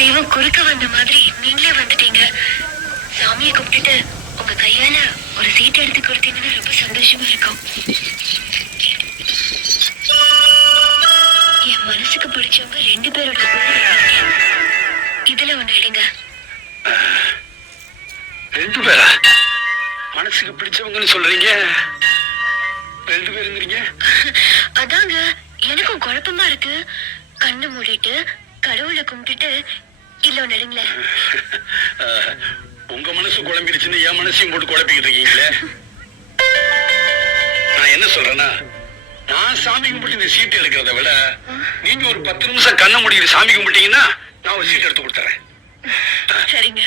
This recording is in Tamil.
தெய்வம் குறுக்க வந்த மாதிரி நீங்களே வந்துட்டீங்க. சாமியை கூப்பிட்டுட்டு உங்க கையால ஒரு சீட் எடுத்து கொடுத்தீங்கன்னா ரொம்ப சந்தோஷமா இருக்கும். என் மனசுக்கு பிடிச்சவங்க 2 பேரோட இதுல ஒண்ணு எடுங்க. 2 பேரா? மனசுக்கு பிடிச்சவங்கன்னு சொல்றீங்க, 2 பேருங்கிறீங்க? அதாங்க எனக்கும் குழப்பமா இருக்கு. கண்ணு மூடிட்டு கடவுளை கும்பிட்டுட்டு இல்ல ஒண்ணு எடுங்களேன். உங்க மனசு குழம்பிடுச்சுன்னு என் மனசையும் போட்டு குழப்பிக்கிட்டு இருக்கீங்களே. நான் என்ன சொல்றேன்னா, நான் சாமி கும்பிட்டு இந்த சீட்டு எடுக்கிறத விட நீங்க ஒரு 10 நிமிஷம் கண்ணை மூடிட்டு சாமி கும்பிட்டீங்கன்னா நான் ஒரு சீட் எடுத்து கொடுத்துறேன். சரிங்க.